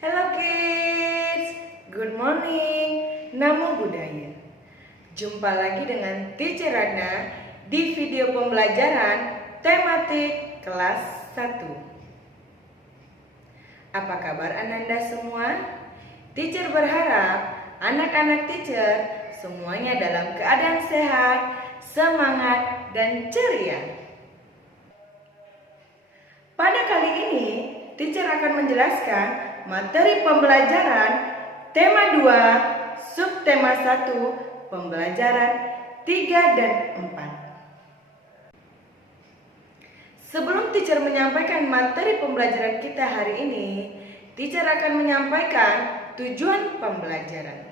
Hello kids, good morning, Namo Buddhaya. Jumpa lagi dengan Teacher Radna di video pembelajaran tematik kelas 1. Apa kabar Ananda semua? Teacher berharap anak-anak teacher semuanya dalam keadaan sehat, semangat, dan ceria. Pada kali ini, teacher akan menjelaskan materi pembelajaran tema 2, subtema 1, pembelajaran 3 dan 4. Sebelum teacher menyampaikan materi pembelajaran kita hari ini, teacher akan menyampaikan tujuan pembelajaran.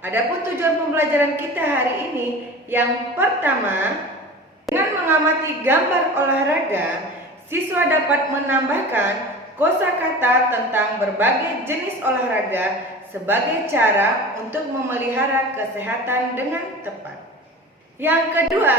Adapun tujuan pembelajaran kita hari ini, yang pertama, dengan mengamati gambar olahraga, siswa dapat menambahkan kosakata tentang berbagai jenis olahraga sebagai cara untuk memelihara kesehatan dengan tepat. Yang kedua,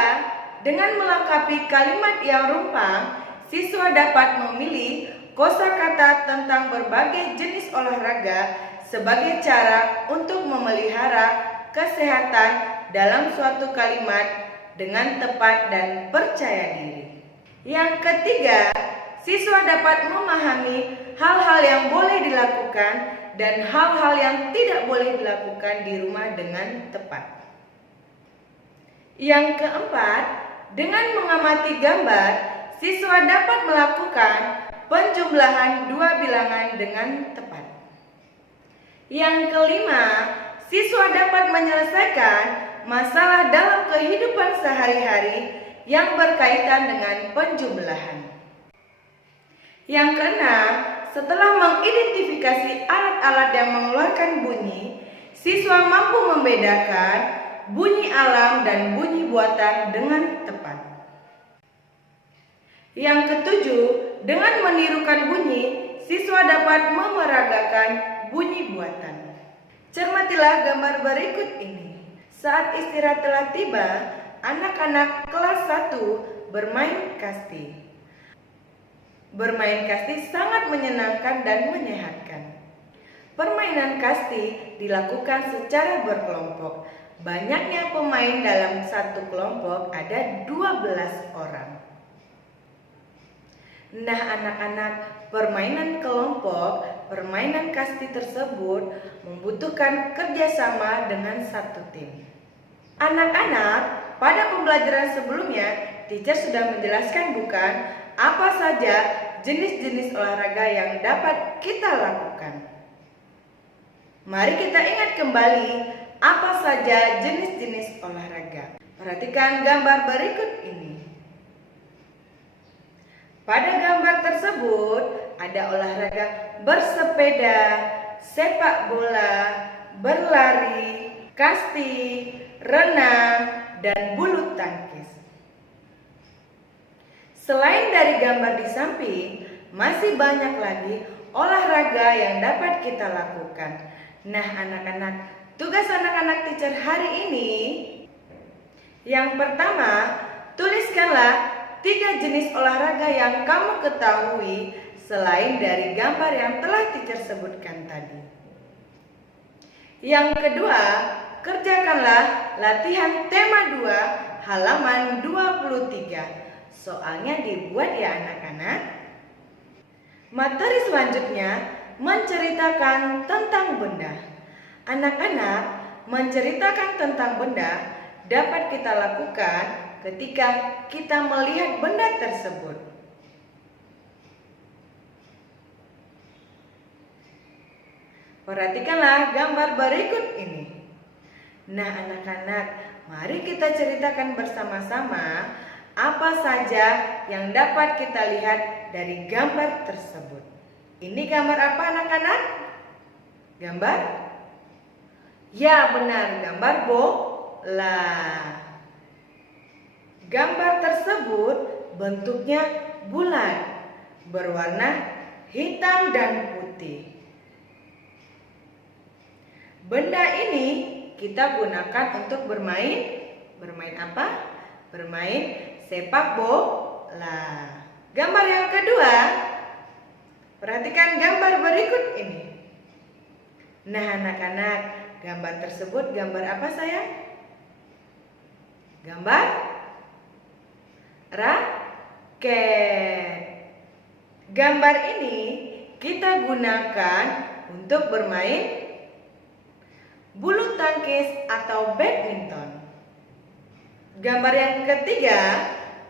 dengan melengkapi kalimat yang rumpang, siswa dapat memilih kosakata tentang berbagai jenis olahraga sebagai cara untuk memelihara kesehatan dalam suatu kalimat dengan tepat dan percaya diri. Yang ketiga, siswa dapat memahami hal-hal yang boleh dilakukan dan hal-hal yang tidak boleh dilakukan di rumah dengan tepat. Yang keempat, dengan mengamati gambar, siswa dapat melakukan penjumlahan dua bilangan dengan tepat. Yang kelima, siswa dapat menyelesaikan masalah dalam kehidupan sehari-hari yang berkaitan dengan penjumlahan. Yang keenam, setelah mengidentifikasi alat-alat yang mengeluarkan bunyi, siswa mampu membedakan bunyi alam dan bunyi buatan dengan tepat. Yang ketujuh, dengan menirukan bunyi, siswa dapat memeragakan bunyi buatan. Cermatilah gambar berikut ini. Saat istirahat telah tiba, anak-anak kelas 1 bermain kasti. Bermain kasti sangat menyenangkan dan menyehatkan. Permainan kasti dilakukan secara berkelompok. Banyaknya pemain dalam satu kelompok ada 12 orang. Nah anak-anak, permainan kelompok, permainan kasti tersebut membutuhkan kerjasama dengan satu tim. Anak-anak, pada pembelajaran sebelumnya, teacher sudah menjelaskan bukan apa saja jenis-jenis olahraga yang dapat kita lakukan. Mari kita ingat kembali apa saja jenis-jenis olahraga. Perhatikan gambar berikut ini. Pada gambar tersebut ada olahraga bersepeda, sepak bola, berlari, kasti, renang, dan bulu tangkis. Selain dari gambar di samping, masih banyak lagi olahraga yang dapat kita lakukan. Nah anak-anak, tugas anak-anak teacher hari ini, yang pertama, tuliskanlah 3 jenis olahraga yang kamu ketahui selain dari gambar yang telah teacher sebutkan tadi. Yang kedua, kerjakanlah latihan tema 2 halaman 23. Soalnya dibuat ya anak-anak. Materi selanjutnya menceritakan tentang benda. Anak-anak, menceritakan tentang benda dapat kita lakukan ketika kita melihat benda tersebut. Perhatikanlah gambar berikut ini. Nah anak-anak, mari kita ceritakan bersama-sama apa saja yang dapat kita lihat dari gambar tersebut. Ini gambar apa anak-anak? Gambar? Ya benar, gambar bola. Gambar tersebut bentuknya bulat, berwarna hitam dan putih. Benda ini kita gunakan untuk bermain. Bermain apa? Bermain sepak bola. Gambar yang kedua, perhatikan gambar berikut ini. Nah anak-anak, gambar tersebut gambar apa sayang? Gambar raket. Gambar ini kita gunakan untuk bermain bulu tangkis atau badminton. Gambar yang ketiga,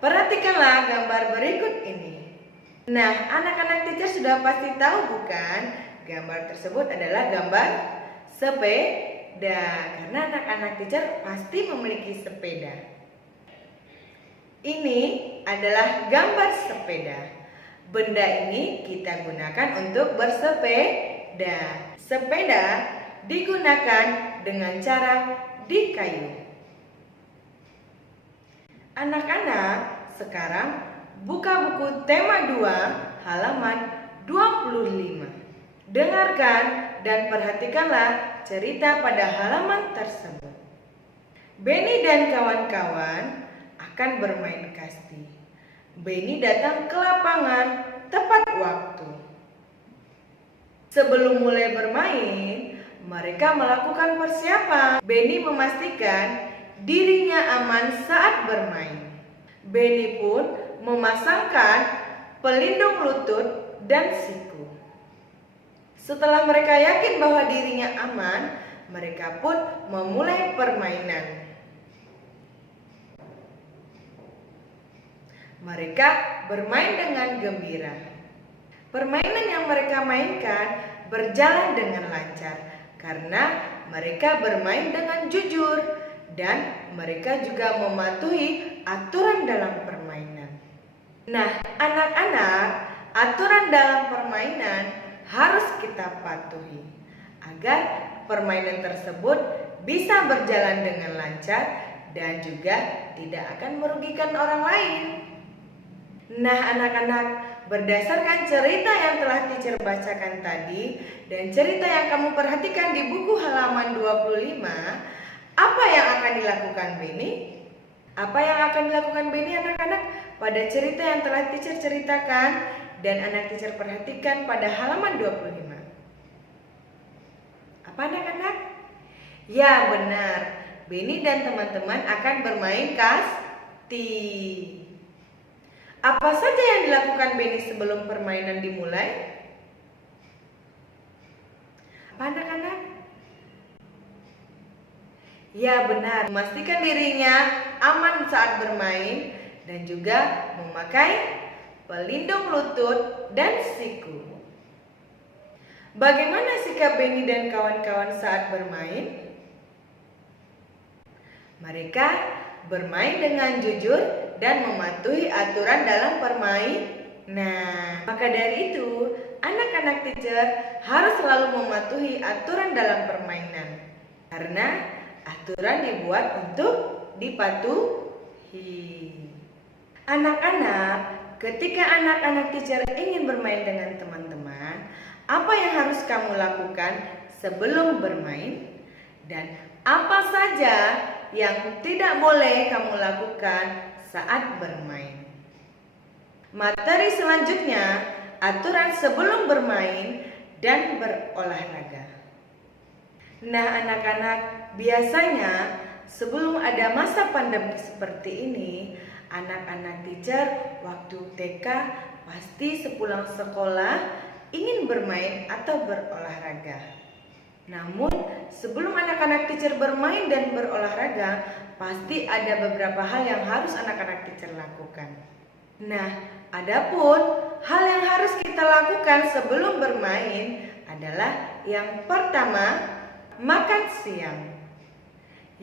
perhatikanlah gambar berikut ini. Nah, anak-anak teacher sudah pasti tahu bukan? Gambar tersebut adalah gambar sepeda. Karena anak-anak teacher pasti memiliki sepeda. Ini adalah gambar sepeda. Benda ini kita gunakan untuk bersepeda. Sepeda digunakan dengan cara di kayu. Anak-anak, sekarang buka buku tema 2 halaman 25. Dengarkan dan perhatikanlah cerita pada halaman tersebut. Benny dan kawan-kawan akan bermain kasti. Benny datang ke lapangan tepat waktu. Sebelum mulai bermain, mereka melakukan persiapan. Benny memastikan dirinya aman saat bermain. Benny pun memasangkan pelindung lutut dan siku. Setelah mereka yakin bahwa dirinya aman, mereka pun memulai permainan. Mereka bermain dengan gembira. Permainan yang mereka mainkan berjalan dengan lancar karena mereka bermain dengan jujur. Dan mereka juga mematuhi aturan dalam permainan. Nah, anak-anak, aturan dalam permainan harus kita patuhi agar permainan tersebut bisa berjalan dengan lancar dan juga tidak akan merugikan orang lain. Nah, anak-anak, berdasarkan cerita yang telah teacher bacakan tadi dan cerita yang kamu perhatikan di buku halaman 25, apa yang akan dilakukan Benny? Apa yang akan dilakukan Benny anak-anak pada cerita yang telah teacher ceritakan dan anak teacher perhatikan pada halaman 25? Apa anak-anak? Ya benar, Benny dan teman-teman akan bermain kasti. Apa saja yang dilakukan Benny sebelum permainan dimulai? Apa anak-anak? Ya benar, memastikan dirinya aman saat bermain dan juga memakai pelindung lutut dan siku. Bagaimana sikap Benny dan kawan-kawan saat bermain? Mereka bermain dengan jujur dan mematuhi aturan dalam permainan. Maka dari itu, anak-anak teacher harus selalu mematuhi aturan dalam permainan. Karena aturan dibuat untuk dipatuhi. Anak-anak, ketika anak-anak teacher ingin bermain dengan teman-teman, apa yang harus kamu lakukan sebelum bermain? Dan apa saja yang tidak boleh kamu lakukan saat bermain? Materi selanjutnya, aturan sebelum bermain dan berolahraga. Nah anak-anak, biasanya sebelum ada masa pandemi seperti ini, anak-anak teacher waktu TK pasti sepulang sekolah ingin bermain atau berolahraga. Namun sebelum anak-anak teacher bermain dan berolahraga, pasti ada beberapa hal yang harus anak-anak teacher lakukan. Nah, adapun hal yang harus kita lakukan sebelum bermain adalah yang pertama, makan siang.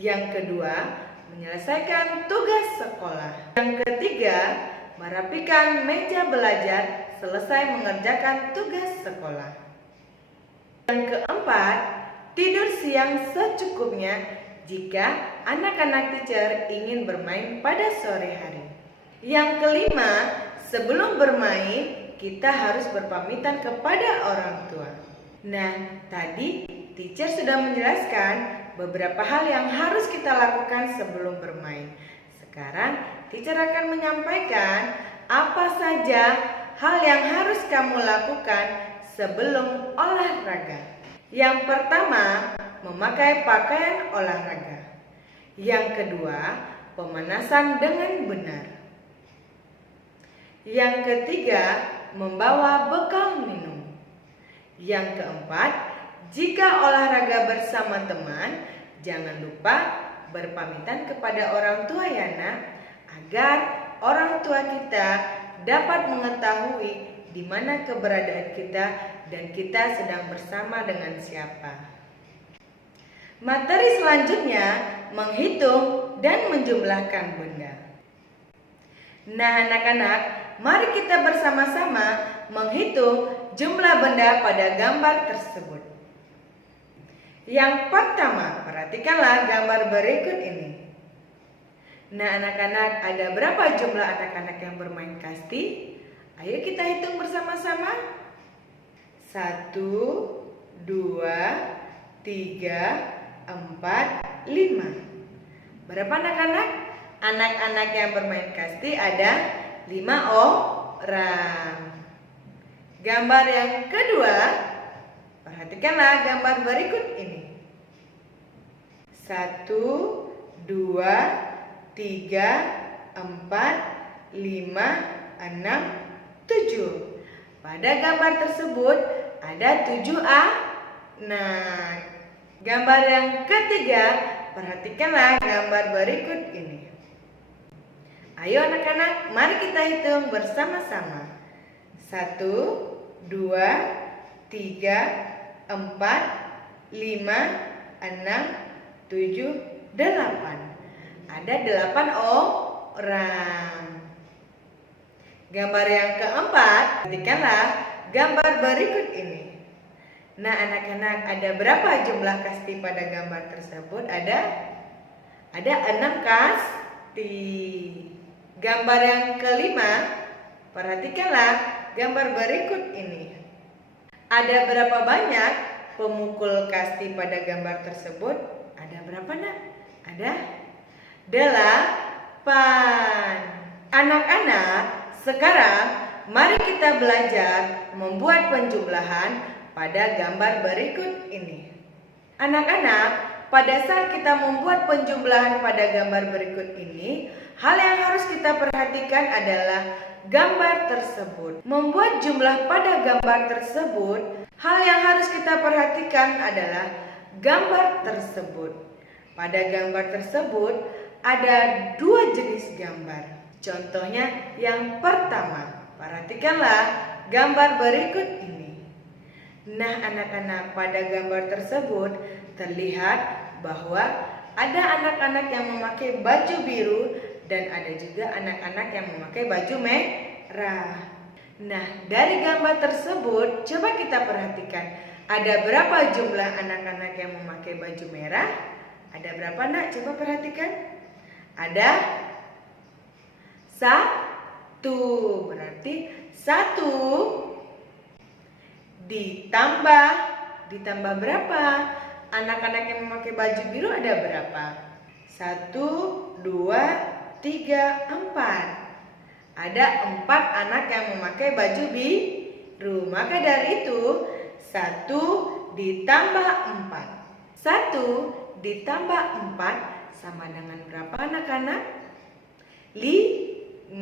Yang kedua, menyelesaikan tugas sekolah. Yang ketiga, merapikan meja belajar selesai mengerjakan tugas sekolah. Yang keempat, tidur siang secukupnya jika anak-anak teacher ingin bermain pada sore hari. Yang kelima, sebelum bermain kita harus berpamitan kepada orang tua. Nah, tadi teacher sudah menjelaskan beberapa hal yang harus kita lakukan sebelum bermain. Sekarang teacher akan menyampaikan apa saja hal yang harus kamu lakukan sebelum olahraga. Yang pertama, memakai pakaian olahraga. Yang kedua, pemanasan dengan benar. Yang ketiga, membawa bekal minum. Yang keempat, jika olahraga bersama teman, jangan lupa berpamitan kepada orang tua ya nak, agar orang tua kita dapat mengetahui di mana keberadaan kita dan kita sedang bersama dengan siapa. Materi selanjutnya, menghitung dan menjumlahkan benda. Nah anak-anak, mari kita bersama-sama menghitung jumlah benda pada gambar tersebut. Yang pertama, perhatikanlah gambar berikut ini. Nah anak-anak, ada berapa jumlah anak-anak yang bermain kasti? Ayo kita hitung bersama-sama. 1, 2, 3, 4, 5. Berapa anak-anak? Anak-anak yang bermain kasti ada 5 orang. Gambar yang kedua, perhatikanlah gambar berikut ini. 1, 2, 3, 4, 5, 6, 7. Pada gambar tersebut ada 7 anak. Gambar yang ketiga, perhatikanlah gambar berikut ini. Ayo anak-anak, mari kita hitung bersama-sama. 1, 2, 3, 4, 5, 6, 7, 8. Ada 8 orang. Gambar yang keempat, perhatikanlah gambar berikut ini. Nah anak-anak, ada berapa jumlah kasti pada gambar tersebut? Ada 6 kasti. Gambar yang kelima, perhatikanlah gambar berikut ini. Ada berapa banyak pemukul kasti pada gambar tersebut? Ada berapa nak? Ada 8. Anak-anak, sekarang mari kita belajar membuat penjumlahan pada gambar berikut ini. Anak-anak, pada saat kita membuat penjumlahan pada gambar berikut ini, hal yang harus kita perhatikan adalah gambar tersebut. Membuat jumlah pada gambar tersebut, hal yang harus kita perhatikan adalah gambar tersebut. Pada gambar tersebut ada 2 jenis gambar. Contohnya yang pertama, perhatikanlah gambar berikut ini. Nah anak-anak, pada gambar tersebut terlihat bahwa ada anak-anak yang memakai baju biru dan ada juga anak-anak yang memakai baju merah. Nah dari gambar tersebut coba kita perhatikan, ada berapa jumlah anak-anak yang memakai baju merah? Ada berapa nak? Coba perhatikan. Ada 1, berarti 1 ditambah berapa? Anak-anak yang memakai baju biru ada berapa? 1, 2, 3, 4. Ada 4 anak yang memakai baju biru. Maka dari itu 1 ditambah 4. 1 ditambah 4 sama dengan berapa anak-anak? 5.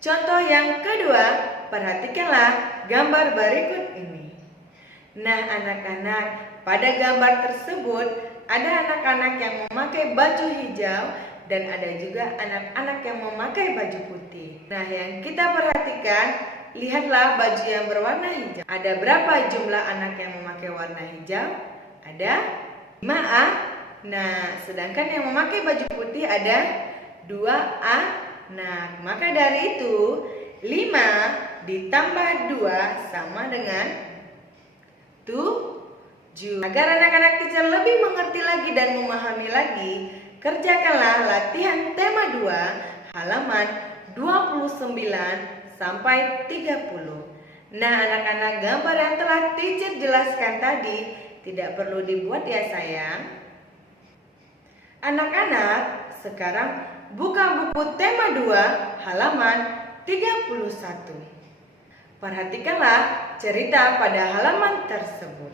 Contoh yang kedua, perhatikanlah gambar berikut ini. Nah anak-anak, pada gambar tersebut ada anak-anak yang memakai baju hijau dan ada juga anak-anak yang memakai baju putih. Nah yang kita perhatikan, lihatlah baju yang berwarna hijau. Ada berapa jumlah anak yang memakai warna hijau? Ada 5 Nah sedangkan yang memakai baju putih ada 2 anak. Maka dari itu 5 ditambah 2 sama dengan 7. Agar anak-anak kecil lebih mengerti lagi dan memahami lagi, kerjakanlah latihan tema 2 halaman 29 sampai 30. Nah anak-anak, gambar yang telah teacher jelaskan tadi tidak perlu dibuat ya sayang. Anak-anak, sekarang buka buku tema 2 halaman 31. Perhatikanlah cerita pada halaman tersebut.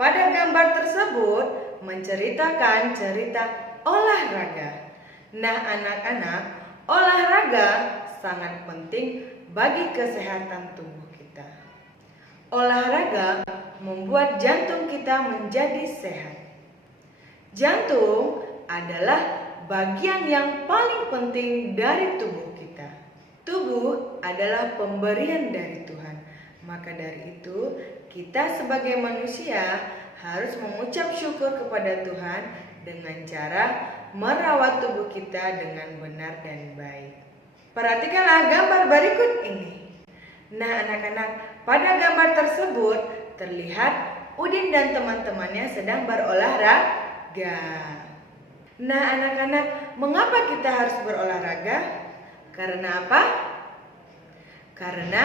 Pada gambar tersebut menceritakan cerita olahraga. Nah, anak-anak, olahraga sangat penting bagi kesehatan tubuh kita. Olahraga membuat jantung kita menjadi sehat. Jantung adalah bagian yang paling penting dari tubuh kita. Tubuh adalah pemberian dari Tuhan. Maka dari itu, kita sebagai manusia harus mengucap syukur kepada Tuhan dengan cara merawat tubuh kita dengan benar dan baik. Perhatikanlah gambar berikut ini. Nah, anak-anak, pada gambar tersebut terlihat Udin dan teman-temannya sedang berolahraga. Nah, anak-anak, mengapa kita harus berolahraga? Karena apa? Karena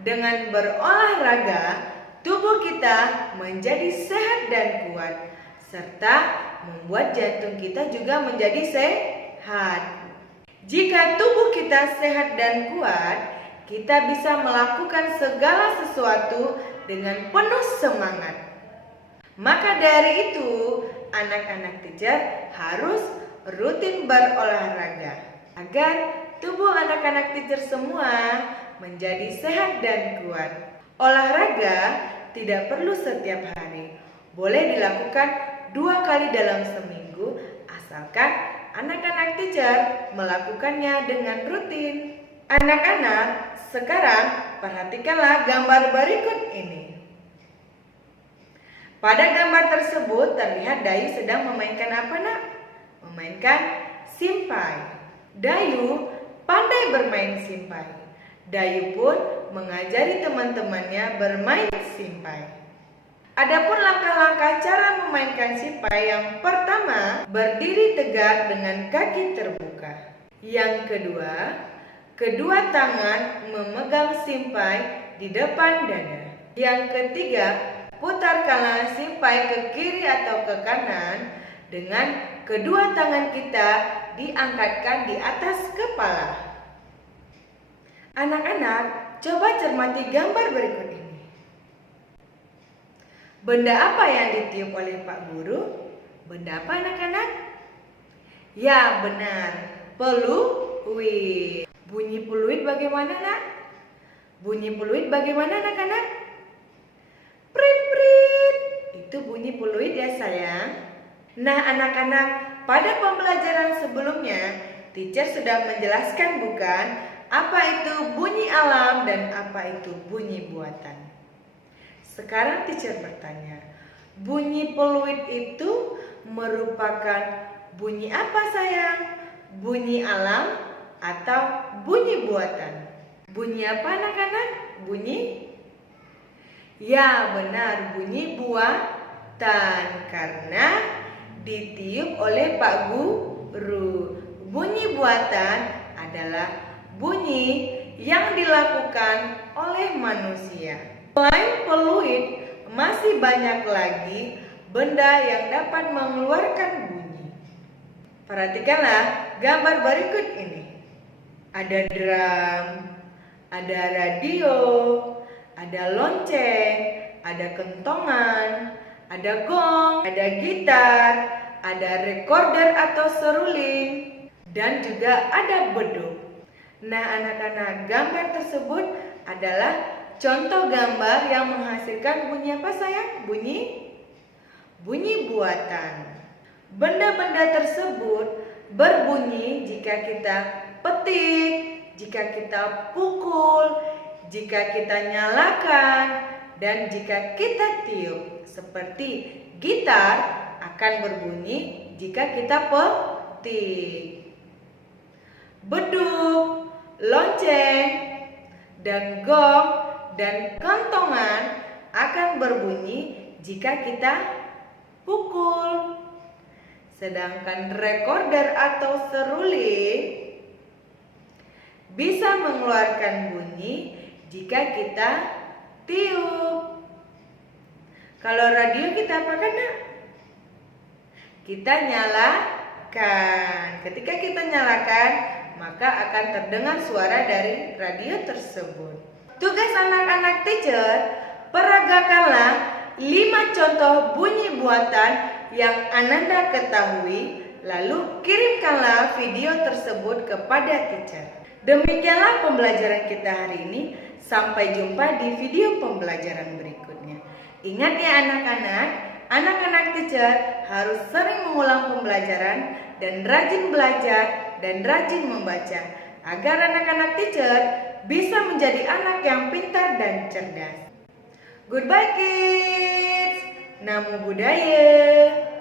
dengan berolahraga, tubuh kita menjadi sehat dan kuat, serta membuat jantung kita juga menjadi sehat. Jika tubuh kita sehat dan kuat, kita bisa melakukan segala sesuatu dengan penuh semangat. Maka dari itu, anak-anak teacher harus rutin berolahraga agar tubuh anak-anak teacher semua menjadi sehat dan kuat. Olahraga tidak perlu setiap hari, boleh dilakukan 2 kali dalam seminggu, asalkan anak-anak teacher melakukannya dengan rutin. Anak-anak, sekarang perhatikanlah gambar berikut ini. Pada gambar tersebut terlihat Dayu sedang memainkan apa, nak? Memainkan simpai. Dayu pandai bermain simpai. Dayu pun mengajari teman-temannya bermain simpai. Adapun langkah-langkah cara memainkan simpai, yang pertama, berdiri tegak dengan kaki terbuka. Yang kedua, kedua tangan memegang simpai di depan dada. Yang ketiga, putarkanlah simpai ke kiri atau ke kanan dengan kedua tangan kita diangkatkan di atas kepala. Anak-anak, coba cermati gambar berikut ini. Benda apa yang ditiup oleh Pak Guru? Benda apa, anak-anak? Ya, benar, peluit. Bunyi peluit bagaimana, nak? Bunyi peluit bagaimana, anak-anak? Prit, prit. Itu bunyi peluit ya, sayang. Nah, anak-anak, pada pembelajaran sebelumnya, teacher sudah menjelaskan bukan apa itu bunyi alam dan apa itu bunyi buatan. Sekarang teacher bertanya, bunyi peluit itu merupakan bunyi apa, sayang? Bunyi alam atau bunyi buatan? Bunyi apa, anak-anak? Bunyi? Ya, benar, bunyi buatan karena ditiup oleh Pak Guru. Bunyi buatan adalah bunyi yang dilakukan oleh manusia. Selain peluit, masih banyak lagi benda yang dapat mengeluarkan bunyi. Perhatikanlah gambar berikut ini. Ada drum, ada radio, ada lonceng, ada kentongan, ada gong, ada gitar, ada recorder atau seruling, dan juga ada beduk. Nah, anak-anak, gambar tersebut adalah contoh gambar yang menghasilkan bunyi apa, sayang? Bunyi buatan. Benda-benda tersebut berbunyi jika kita petik, jika kita pukul, jika kita nyalakan, dan jika kita tiup. Seperti gitar akan berbunyi jika kita petik. Beduk, lonceng, dan gong, dan kentongan akan berbunyi jika kita pukul. Sedangkan recorder atau seruling bisa mengeluarkan bunyi jika kita tiup. Kalau radio kita apakan, nak? Kita nyalakan. Ketika kita nyalakan, maka akan terdengar suara dari radio tersebut. Tugas anak-anak teacher, peragakanlah 5 contoh bunyi buatan yang Ananda ketahui, lalu kirimkanlah video tersebut kepada teacher. Demikianlah pembelajaran kita hari ini. Sampai jumpa di video pembelajaran berikutnya. Ingat ya anak-anak teacher harus sering mengulang pembelajaran dan rajin belajar dan rajin membaca agar anak-anak teacher bisa menjadi anak yang pintar dan cerdas. Goodbye kids. Namo Buddhaya.